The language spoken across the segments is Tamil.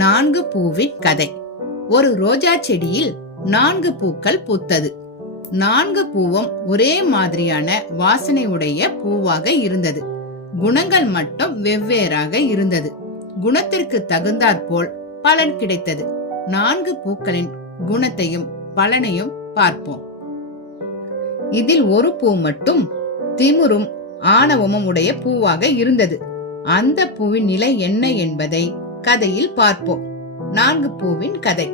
நான்கு பூவின் கதை. ஒரு ரோஜா செடியில் 4 பூக்கள் பூத்தது. 4 பூவும் ஒரே மாதிரியான வாசனை உடைய பூவாக இருந்தது. குணங்கள் மட்டும் வெவ்வேறாக இருந்தது. குணத்திற்கு தகுந்தாற்போல் பலன் கிடைத்தது. 4 பூக்களின் குணத்தையும் பலனையும் பார்ப்போம். இதில் ஒரு பூ மட்டும் திமிரும் ஆணவமும் உடைய பூவாக இருந்தது. அந்த பூவின் நிலை என்ன என்பதை கதையில் பார்ப்போம். 4 பூவின் கதை.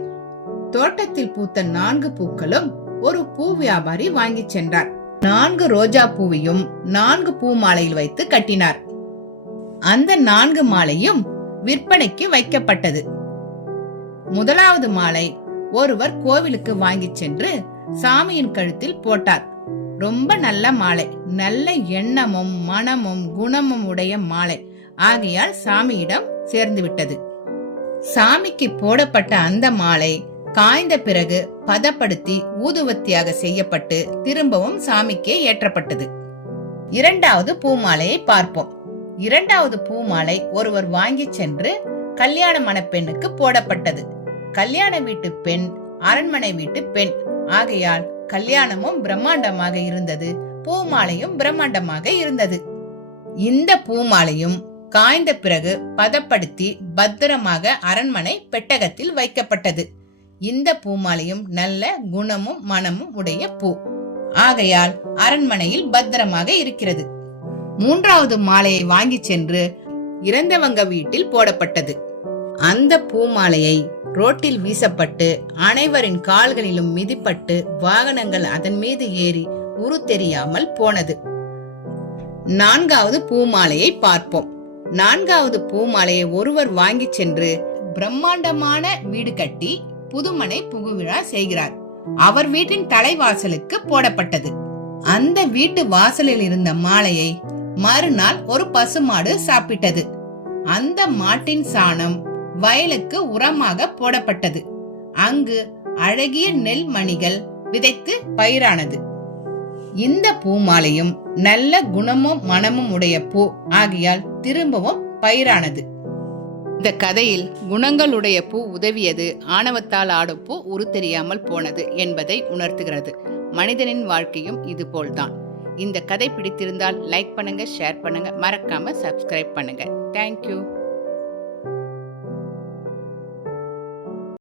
தோட்டத்தில் பூத்த 4 பூக்களும் ஒரு பூ வியாபாரி வாங்கி சென்றார். 4 ரோஜா பூவையும் 4 பூ மாலையில் வைத்து கட்டினார். அந்த 4 மாலையும் விற்பனைக்கு வைக்கப்பட்டது. முதலாவது மாலை ஒருவர் கோவிலுக்கு வாங்கி சென்று சாமியின் கழுத்தில் போட்டார். ரொம்ப நல்ல மாலை, நல்ல எண்ணமும் மனமும் குணமும் உடைய மாலை ஆகையால் சாமியிடம் சேர்ந்து விட்டது. சாமிக்கு போடப்பட்ட அந்த மாலை காய்ந்த பிறகு பதப்படுத்தி ஊதுவத்தியாக செய்யப்பட்டு திரும்பவும் சாமிக்கே ஏற்றப்பட்டது. இரண்டாவது பூமாலையை பார்ப்போம். இரண்டாவது பூமாலை ஒருவர் வாங்கி சென்று கல்யாண மணப்பெண்ணுக்கு போடப்பட்டது. கல்யாண வீட்டு பெண் அரண்மனை வீட்டு பெண் ஆகையால் கல்யாணமும் பிரம்மாண்டமாக இருந்தது, பூமாலையும் பிரம்மாண்டமாக இருந்தது. இந்த பூமாலையும் காய்ந்த பிறகு பதப்படுத்தி பத்திரமாக அரண்மனை பெட்டகத்தில் வைக்கப்பட்டது. இந்த பூமாலையும் நல்ல குணமும் மனமும் உடைய பூ ஆகையால் அரண்மனையில் பத்திரமாக இருக்கிறது. மூன்றாவது மாலையை வாங்கி சென்று இறந்தவங்க வீட்டில் போடப்பட்டது. அந்த பூமாலையை ரோட்டில் வீசப்பட்டு அனைவரின் கால்களிலும் மிதிப்பட்டு வாகனங்கள் அதன் மீது ஏறி உரு தெரியாமல் போனது. நான்காவது பூமாலையை பார்ப்போம். நான்காவது பூமாலையை ஒருவர் வாங்கி சென்று பிரம்மாண்டமான வீடு கட்டி புதுமனை புகுவிழா செய்கிறார். அவர் வீட்டின் தலைவாசலுக்கு போடப்பட்டது. அந்த வீட்டு வாசலில் இருந்த மாலையை மறுநாள் ஒரு பசுமாடு சாப்பிட்டது. அந்த மாட்டின் சாணம் வயலுக்கு உரமாக போடப்பட்டது. அங்கு அழகிய நெல் மணிகள் விதைத்து பயிரானது. இந்த பூமாலையும் நல்ல குணமும் மனமும் உடைய பூ ஆகையால் திரும்பவும் பயிரானது. இந்த கதையில் குணங்களுடைய பூ உதவியது, ஆணவத்தால் ஆடும் பூ உரு தெரியாமல் போனது என்பதை உணர்த்துகிறது. மனிதனின் வாழ்க்கையும் இது போல்தான். இந்த கதை பிடித்திருந்தால் லைக் பண்ணுங்க, ஷேர் பண்ணுங்க, மறக்காம சப்ஸ்கிரைப் பண்ணுங்க. தேங்க்யூ.